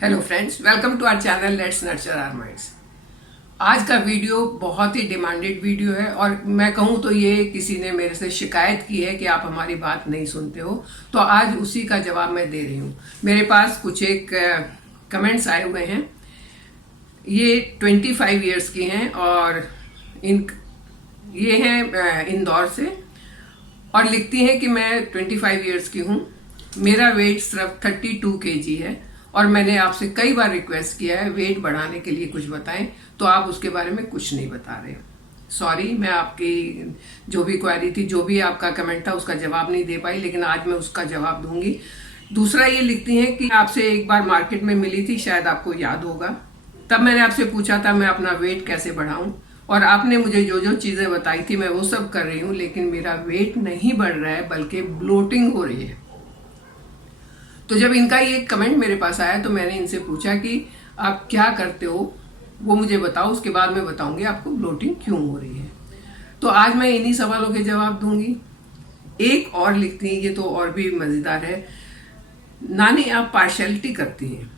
Hello friends, welcome to our channel let's nurture our minds. आज का video बहुत ही demanded video है और मैं कहूँ तो ये किसी ने मेरे से शिकायत की है कि आप हमारी बात नहीं सुनते हो, तो आज उसी का जवाब मैं दे रही हूँ। मेरे पास कुछ एक कमेंट्स आए हुए हैं। ये 25 इयर्स की हैं और ये हैं इंदौर से और लिखती हैं कि मैं 25 इयर्स की हूँ। मेरा वेट सिर्फ 32 kg है और मैंने आपसे कई बार रिक्वेस्ट किया है वेट बढ़ाने के लिए कुछ बताएं, तो आप उसके बारे में कुछ नहीं बता रहे। सॉरी, मैं आपकी जो भी क्वेरी थी, जो भी आपका कमेंट था, उसका जवाब नहीं दे पाई, लेकिन आज मैं उसका जवाब दूंगी। दूसरा ये लिखती हैं कि आपसे एक बार मार्केट में मिली थी, शायद आपको याद होगा, तब मैंने आपसे पूछा था मैं अपना वेट कैसे बढ़ाऊं और आपने मुझे जो जो चीजें बताई थी मैं वो सब कर रही हूँ, लेकिन मेरा वेट नहीं बढ़ रहा है बल्कि ब्लोटिंग हो रही है। तो जब इनका ये कमेंट मेरे पास आया तो मैंने इनसे पूछा कि आप क्या करते हो वो मुझे बताओ, उसके बाद मैं बताऊंगी आपको ब्लोटिंग क्यों हो रही है। तो आज मैं इन्हीं सवालों के जवाब दूंगी। एक और लिखती हैं, ये तो और भी मजेदार है, नानी आप पार्शलिटी करती हैं,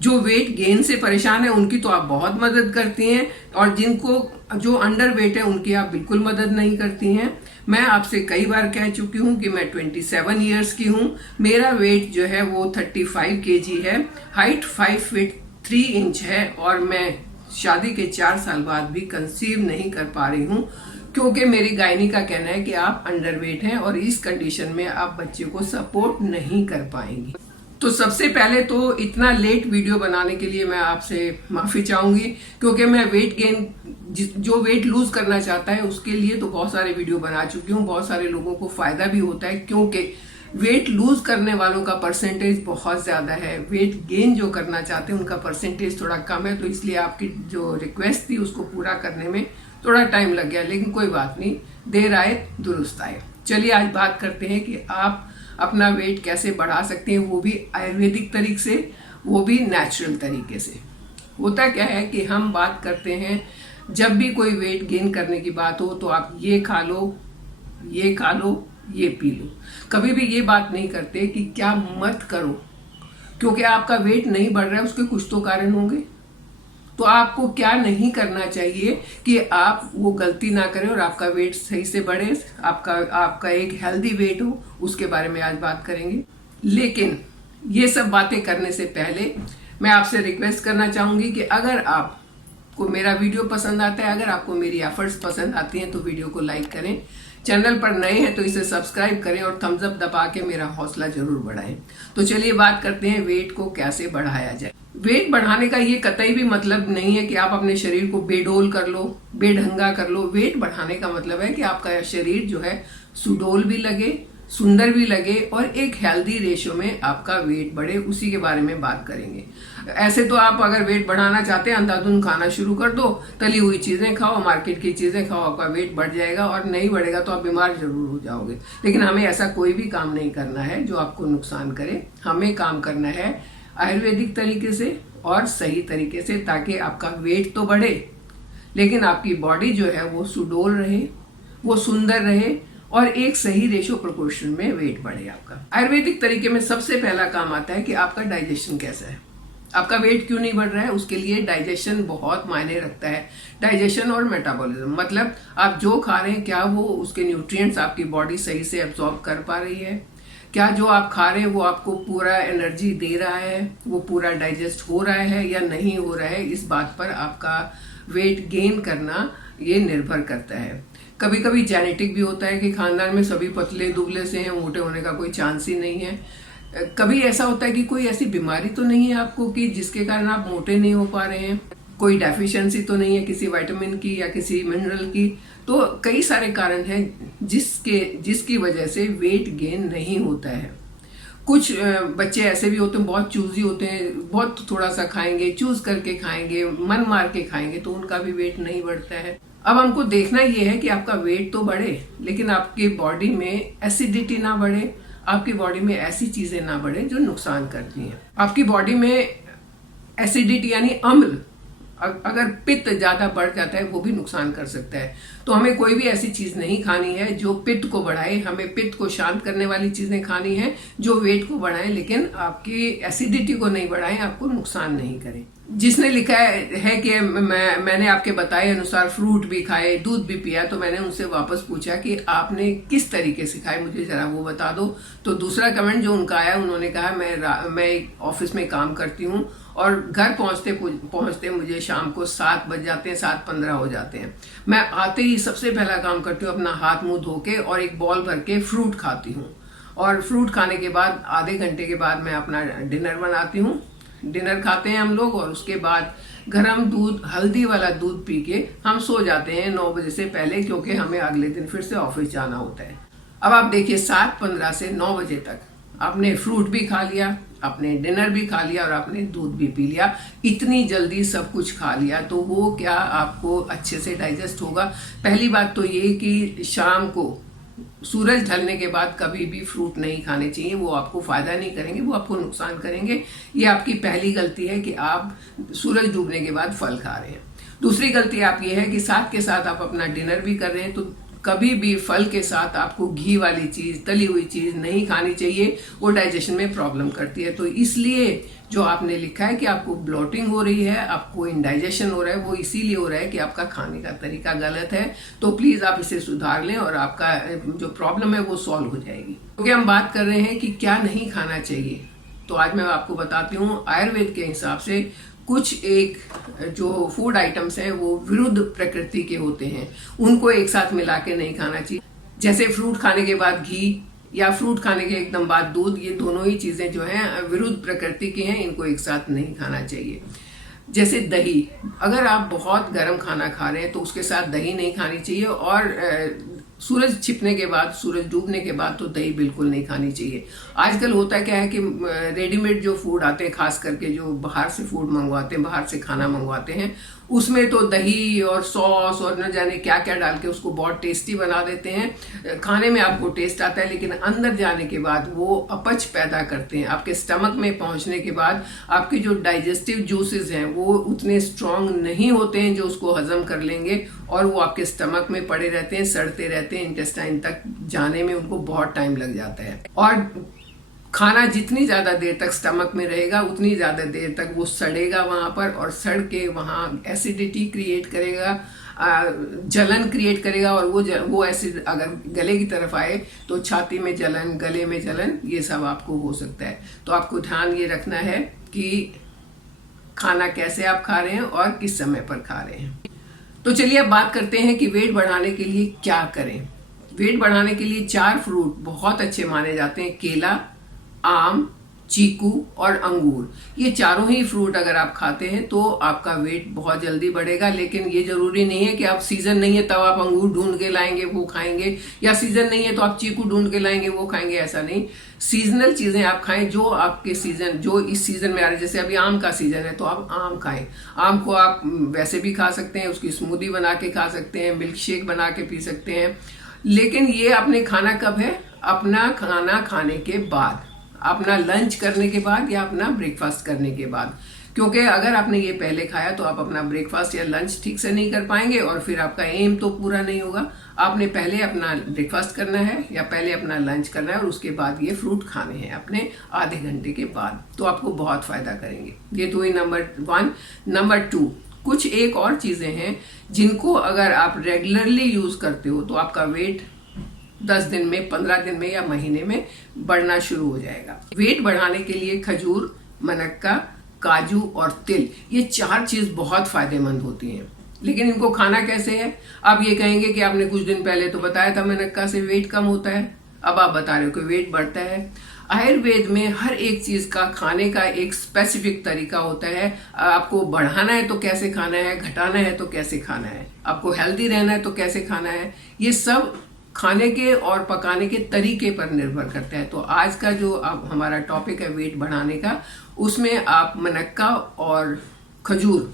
जो वेट गेन से परेशान है उनकी तो आप बहुत मदद करती हैं और जिनको जो अंडर वेट है उनकी आप बिल्कुल मदद नहीं करती हैं। मैं आपसे कई बार कह चुकी हूं कि मैं 27 इयर्स की हूं, मेरा वेट जो है वो 35 kg है, हाइट 5 फीट 3 इंच है और मैं शादी के 4 साल बाद भी कंसीव नहीं कर पा रही हूं क्योंकि मेरी गायनी का कहना है कि आप अंडर वेट हैं और इस कंडीशन में आप बच्चे को सपोर्ट नहीं कर पाएंगी। तो सबसे पहले तो इतना लेट वीडियो बनाने के लिए मैं आपसे माफी चाहूंगी क्योंकि मैं वेट गेन जो वेट लूज करना चाहता है उसके लिए तो बहुत सारे वीडियो बना चुकी हूँ। बहुत सारे लोगों को फायदा भी होता है क्योंकि वेट लूज करने वालों का परसेंटेज बहुत ज्यादा है, वेट गेन जो करना चाहते हैं उनका परसेंटेज थोड़ा कम है। तो इसलिए आपकी जो रिक्वेस्ट थी उसको पूरा करने में थोड़ा टाइम लग गया, लेकिन कोई बात नहीं, देर आए दुरुस्त आए। चलिए आज बात करते हैं कि आप अपना वेट कैसे बढ़ा सकते हैं, वो भी आयुर्वेदिक तरीके से, वो भी नेचुरल तरीके से। होता क्या है कि हम बात करते हैं जब भी कोई वेट गेन करने की बात हो तो आप ये खा लो, ये खा लो, ये पी लो, कभी भी ये बात नहीं करते कि क्या मत करो, क्योंकि आपका वेट नहीं बढ़ रहा है उसके कुछ तो कारण होंगे। तो आपको क्या नहीं करना चाहिए कि आप वो गलती ना करें और आपका वेट सही से बढ़े, आपका एक हेल्दी वेट हो, उसके बारे में आज बात करेंगे। लेकिन ये सब बातें करने से पहले मैं आपसे रिक्वेस्ट करना चाहूंगी कि अगर आपको मेरा वीडियो पसंद आता है, अगर आपको मेरी एफर्ट्स पसंद आती हैं तो वीडियो को लाइक करें, चैनल पर नए हैं तो इसे सब्सक्राइब करें और थम्स अप दबा के मेरा हौसला जरूर बढ़ाएं। तो चलिए बात करते हैं वेट को कैसे बढ़ाया जाए। वेट बढ़ाने का ये कतई भी मतलब नहीं है कि आप अपने शरीर को बेडोल कर लो, बेढंगा कर लो। वेट बढ़ाने का मतलब है कि आपका शरीर जो है सुडोल भी लगे, सुंदर भी लगे और एक हेल्दी रेशो में आपका वेट बढ़े, उसी के बारे में बात करेंगे। ऐसे तो आप अगर वेट बढ़ाना चाहते हैं अंधाधुंध खाना शुरू कर दो, तली हुई चीजें खाओ, मार्केट की चीजें खाओ, आपका वेट बढ़ जाएगा और नहीं बढ़ेगा तो आप बीमार जरूर हो जाओगे। लेकिन हमें ऐसा कोई भी काम नहीं करना है जो आपको नुकसान करे। हमें काम करना है आयुर्वेदिक तरीके से और सही तरीके से, ताकि आपका वेट तो बढ़े लेकिन आपकी बॉडी जो है वो सुडोल रहे, वो सुंदर रहे और एक सही रेशो प्रोपोर्शन में वेट बढ़े आपका। आयुर्वेदिक तरीके में सबसे पहला काम आता है कि आपका डाइजेशन कैसा है, आपका वेट क्यों नहीं बढ़ रहा है। उसके लिए डाइजेशन बहुत मायने रखता है। डाइजेशन और मेटाबॉलिज्म मतलब आप जो खा रहे हैं क्या वो उसके न्यूट्रिएंट्स आपकी बॉडी सही से एब्जॉर्ब कर पा रही है, क्या जो आप खा रहे हैं वो आपको पूरा एनर्जी दे रहा है, वो पूरा डाइजेस्ट हो रहा है या नहीं हो रहा है। इस बात पर आपका वेट गेन करना ये निर्भर करता है। कभी कभी जेनेटिक भी होता है कि खानदान में सभी पतले दुबले से हैं, मोटे होने का कोई चांस ही नहीं है। कभी ऐसा होता है कि कोई ऐसी बीमारी तो नहीं है आपको कि जिसके कारण आप मोटे नहीं हो पा रहे हैं, कोई डेफिशिएंसी तो नहीं है किसी विटामिन की या किसी मिनरल की। तो कई सारे कारण हैं जिसकी वजह से वेट गेन नहीं होता है। कुछ बच्चे ऐसे भी होते हैं, बहुत चूजी होते हैं, बहुत थोड़ा सा खाएंगे, चूज करके खाएंगे, मन मार के खाएंगे, तो उनका भी वेट नहीं बढ़ता है। अब हमको देखना ये है कि आपका वेट तो बढ़े लेकिन आपकी बॉडी में एसिडिटी ना बढ़े, आपकी बॉडी में ऐसी चीजें ना बढ़े जो नुकसान करती हैं। आपकी बॉडी में एसिडिटी यानी अम्ल, अगर पित्त ज्यादा बढ़ जाता है वो भी नुकसान कर सकता है। तो हमें कोई भी ऐसी चीज नहीं खानी है जो पित्त को बढ़ाए। हमें पित्त को शांत करने वाली चीजें खानी है जो वेट को बढ़ाए, लेकिन आपकी एसिडिटी को नहीं बढ़ाए, आपको नुकसान नहीं करें। जिसने लिखा है कि मैंने आपके बताए अनुसार फ्रूट भी खाए, दूध भी पिया, तो मैंने उनसे वापस पूछा कि आपने किस तरीके से खाए, मुझे जरा वो बता दो। तो दूसरा कमेंट जो उनका आया, उन्होंने कहा मैं ऑफिस में काम करती हूँ और घर पहुंचते पहुंचते मुझे शाम को 7 बज जाते हैं, 7:15 हो जाते हैं। मैं आते ही सबसे पहला काम करती हूँ, अपना हाथ मुंह धो के और एक बॉल भर के फ्रूट खाती हूँ, और फ्रूट खाने के बाद आधे घंटे के बाद मैं अपना डिनर बनाती हूँ। डिनर खाते हैं हम लोग और उसके बाद गर्म दूध, हल्दी वाला दूध पी के हम सो जाते हैं 9 बजे से पहले, क्योंकि हमें अगले दिन फिर से ऑफिस जाना होता है। अब आप देखिए 7:15 से 9 बजे तक आपने फ्रूट भी खा लिया, आपने डिनर भी खा लिया और आपने दूध भी पी लिया। इतनी जल्दी सब कुछ खा लिया तो वो क्या आपको अच्छे से डाइजेस्ट होगा? पहली बात तो ये कि शाम को सूरज ढलने के बाद कभी भी फ्रूट नहीं खाने चाहिए, वो आपको फायदा नहीं करेंगे, वो आपको नुकसान करेंगे। ये आपकी पहली गलती है कि आप सूरज डूबने के बाद फल खा रहे हैं। दूसरी गलती आप ये है कि साथ के साथ आप अपना डिनर भी कर रहे हैं, तो कभी भी फल के साथ आपको घी वाली चीज, तली हुई चीज नहीं खानी चाहिए, वो डाइजेशन में प्रॉब्लम करती है। तो इसलिए जो आपने लिखा है कि आपको ब्लोटिंग हो रही है, आपको इंडाइजेशन हो रहा है, वो इसीलिए हो रहा है कि आपका खाने का तरीका गलत है। तो प्लीज आप इसे सुधार लें और आपका जो प्रॉब्लम है वो सॉल्व हो जाएगी। क्योंकि हम बात कर रहे हैं कि क्या नहीं खाना चाहिए, तो आज मैं आपको बताती हूँ आयुर्वेद के हिसाब से कुछ एक जो फूड आइटम्स हैं वो विरुद्ध प्रकृति के होते हैं, उनको एक साथ मिला के नहीं खाना चाहिए। जैसे फ्रूट खाने के बाद घी या फ्रूट खाने के एकदम बाद दूध, ये दोनों ही चीजें जो हैं विरुद्ध प्रकृति की हैं, इनको एक साथ नहीं खाना चाहिए। जैसे दही, अगर आप बहुत गर्म खाना खा रहे हैं तो उसके साथ दही नहीं खानी चाहिए, और सूरज छिपने के बाद, सूरज डूबने के बाद तो दही बिल्कुल नहीं खानी चाहिए। आजकल होता क्या है कि रेडीमेड जो फूड आते हैं, खास करके जो बाहर से फूड मंगवाते हैं, बाहर से खाना मंगवाते हैं, उसमें तो दही और सॉस और न जाने क्या क्या डाल के उसको बहुत टेस्टी बना देते हैं। खाने में आपको टेस्ट आता है, लेकिन अंदर जाने के बाद वो अपच पैदा करते हैं। आपके स्टमक में पहुंचने के बाद आपके जो डाइजेस्टिव जूसेस हैं वो उतने स्ट्रांग नहीं होते हैं जो उसको हजम कर लेंगे, और वो आपके स्टमक में पड़े रहते हैं, सड़ते रहते हैं। इंटेस्टाइन तक जाने में उनको बहुत टाइम लग जाता है, और खाना जितनी ज्यादा देर तक स्टमक में रहेगा उतनी ज्यादा देर तक वो सड़ेगा वहां पर, और सड़ के वहां एसिडिटी क्रिएट करेगा, जलन क्रिएट करेगा, और वो एसिड अगर गले की तरफ आए तो छाती में जलन, गले में जलन, ये सब आपको हो सकता है। तो आपको ध्यान ये रखना है कि खाना कैसे आप खा रहे हैं और किस समय पर खा रहे हैं। तो चलिए अब बात करते हैं कि वेट बढ़ाने के लिए क्या करें। वेट बढ़ाने के लिए 4 फ्रूट बहुत अच्छे माने जाते हैं: केला, आम, चीकू और अंगूर। ये चारों ही फ्रूट अगर आप खाते हैं तो आपका वेट बहुत जल्दी बढ़ेगा। लेकिन ये जरूरी नहीं है कि आप सीजन नहीं है तब आप अंगूर ढूंढ के लाएंगे वो खाएंगे, या सीजन नहीं है तो आप चीकू ढूंढ के लाएंगे वो खाएंगे, ऐसा नहीं। सीजनल चीजें आप खाएं जो आपके सीजन, जो इस सीजन में आ रही है। जैसे अभी आम का सीजन है तो आप आम खाएं। आम को आप वैसे भी खा सकते हैं, उसकी स्मूदी बना के खा सकते हैं, मिल्क शेक बना के पी सकते हैं। लेकिन ये आपने खाना कब है? अपना खाना खाने के बाद, अपना लंच करने के बाद या अपना ब्रेकफास्ट करने के बाद। क्योंकि अगर आपने ये पहले खाया तो आप अपना ब्रेकफास्ट या लंच ठीक से नहीं कर पाएंगे और फिर आपका एम तो पूरा नहीं होगा। आपने पहले अपना ब्रेकफास्ट करना है या पहले अपना लंच करना है, और उसके बाद ये फ्रूट खाने हैं अपने आधे घंटे के बाद, तो आपको बहुत फायदा करेंगे। ये तो ही नंबर 1। नंबर 2, कुछ एक और चीजें हैं जिनको अगर आप रेगुलरली यूज करते हो तो आपका वेट 10 दिन में, 15 दिन में या महीने में बढ़ना शुरू हो जाएगा। वेट बढ़ाने के लिए खजूर, मनक्का, काजू और तिल, ये 4 चीज बहुत फायदेमंद होती हैं। लेकिन इनको खाना कैसे है? आप ये कहेंगे कि आपने कुछ दिन पहले तो बताया था मनक्का से वेट कम होता है, अब आप बता रहे हो कि वेट बढ़ता है। आयुर्वेद में हर एक चीज का खाने का एक स्पेसिफिक तरीका होता है। आपको बढ़ाना है तो कैसे खाना है, घटाना है तो कैसे खाना है, आपको हेल्दी रहना है तो कैसे खाना है, ये सब खाने के और पकाने के तरीके पर निर्भर करता है। तो आज का जो हमारा टॉपिक है वेट बढ़ाने का, उसमें आप मनक्का और खजूर,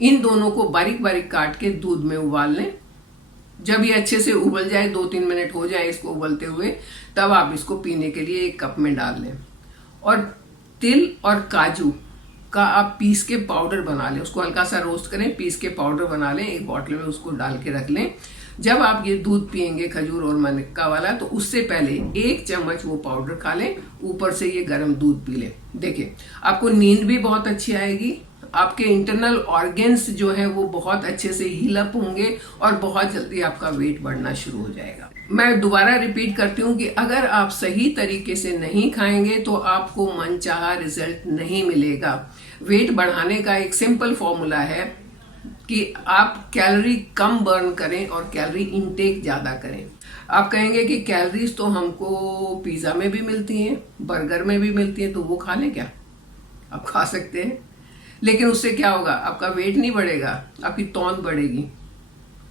इन दोनों को बारीक बारीक काट के दूध में उबाल लें। जब ये अच्छे से उबल जाए, 2-3 मिनट हो जाए इसको उबलते हुए, तब आप इसको पीने के लिए एक कप में डाल लें। और तिल और काजू का आप पीस के पाउडर बना लें, उसको हल्का सा रोस्ट करें, पीस के पाउडर बना लें, एक बॉटल में उसको डाल के रख लें। जब आप ये दूध पियेंगे खजूर और मनुक्का वाला, तो उससे पहले 1 चम्मच वो पाउडर खा लें, ऊपर से ये गर्म दूध पी लें। देखिए आपको नींद भी बहुत अच्छी आएगी, आपके इंटरनल ऑर्गन्स जो है वो बहुत अच्छे से हील अप होंगे और बहुत जल्दी आपका वेट बढ़ना शुरू हो जाएगा। मैं दोबारा रिपीट करती हूँ कि अगर आप सही तरीके से नहीं खाएंगे तो आपको मनचाहा रिजल्ट नहीं मिलेगा। वेट बढ़ाने का एक सिंपल फॉर्मूला है कि आप कैलोरी कम बर्न करें और कैलोरी इनटेक ज्यादा करें। आप कहेंगे कि कैलोरीज तो हमको पिज्जा में भी मिलती हैं, बर्गर में भी मिलती हैं, तो वो खा लें क्या? आप खा सकते हैं, लेकिन उससे क्या होगा? आपका वेट नहीं बढ़ेगा, आपकी तौंद बढ़ेगी,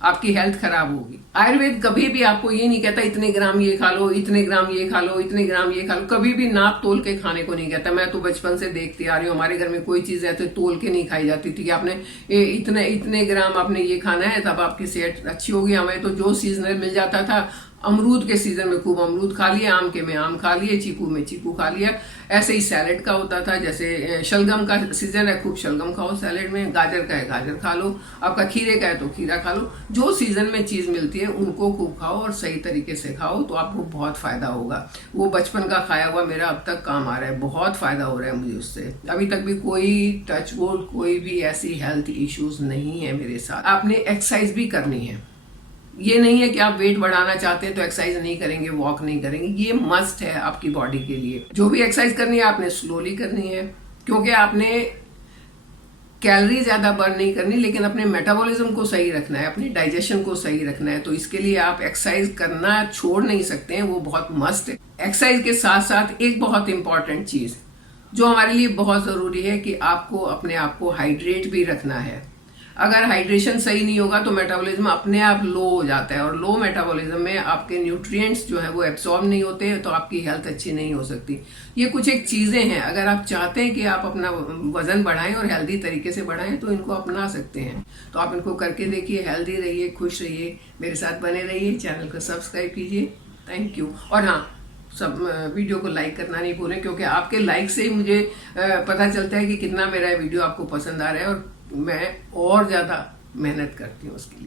आपकी हेल्थ खराब होगी। आयुर्वेद कभी भी आपको ये नहीं कहता इतने ग्राम ये खा लो, इतने ग्राम ये खा लो, इतने ग्राम ये खा लो, कभी भी नाप तोल के खाने को नहीं कहता। मैं तो बचपन से देखती आ रही हूँ, हमारे घर में कोई चीज है तो तोल के नहीं खाई जाती थी कि आपने इतने ग्राम आपने ये खाना है तब आपकी सेहत अच्छी होगी। हमें तो जो सीजनल मिल जाता था, अमरूद के सीजन में खूब अमरूद खा लिए, आम के में आम खा लिए, चीकू में चीकू खा लिया। ऐसे ही सैलेड का होता था, जैसे शलगम का सीजन है खूब शलगम खाओ सैलेड में, गाजर का है गाजर खा लो, आपका खीरे का है तो खीरा खा लो। जो सीजन में चीज मिलती है उनको खूब खाओ और सही तरीके से खाओ तो आपको बहुत फायदा होगा। वो बचपन का खाया हुआ मेरा अब तक काम आ रहा है, बहुत फायदा हो रहा है मुझे उससे। अभी तक भी कोई टच वुड कोई भी ऐसी हेल्थ इश्यूज नहीं है मेरे साथ। आपने एक्सरसाइज भी करनी है, ये नहीं है कि आप वेट बढ़ाना चाहते हैं तो एक्सरसाइज नहीं करेंगे, वॉक नहीं करेंगे, ये मस्ट है आपकी बॉडी के लिए। जो भी एक्सरसाइज करनी है आपने स्लोली करनी है, क्योंकि आपने कैलोरी ज्यादा बर्न नहीं करनी, लेकिन अपने मेटाबॉलिज्म को सही रखना है, अपनी डाइजेशन को सही रखना है। तो इसके लिए आप एक्सरसाइज करना छोड़ नहीं सकते हैं, वो बहुत मस्ट है। एक्सरसाइज के साथ साथ एक बहुत इंपॉर्टेंट चीज जो हमारे लिए बहुत जरूरी है कि आपको अपने आप को हाइड्रेट भी रखना है। अगर हाइड्रेशन सही नहीं होगा तो मेटाबॉलिज्म अपने आप लो हो जाता है, और लो मेटाबॉलिज्म में आपके न्यूट्रिएंट्स जो है वो एब्सॉर्ब नहीं होते, तो आपकी हेल्थ अच्छी नहीं हो सकती। ये कुछ एक चीजें हैं, अगर आप चाहते हैं कि आप अपना वजन बढ़ाएं और हेल्दी तरीके से बढ़ाएं तो इनको अपना सकते हैं। तो आप इनको करके देखिए, हेल्दी रहिए, खुश रहिए, मेरे साथ बने रहिए, चैनल को सब्सक्राइब कीजिए। Thank you. और हाँ, सब वीडियो को लाइक करना नहीं भूलें, क्योंकि आपके लाइक से ही मुझे पता चलता है कि कितना मेरा वीडियो आपको पसंद आ रहा है, और मैं और ज्यादा मेहनत करती हूँ उसके लिए।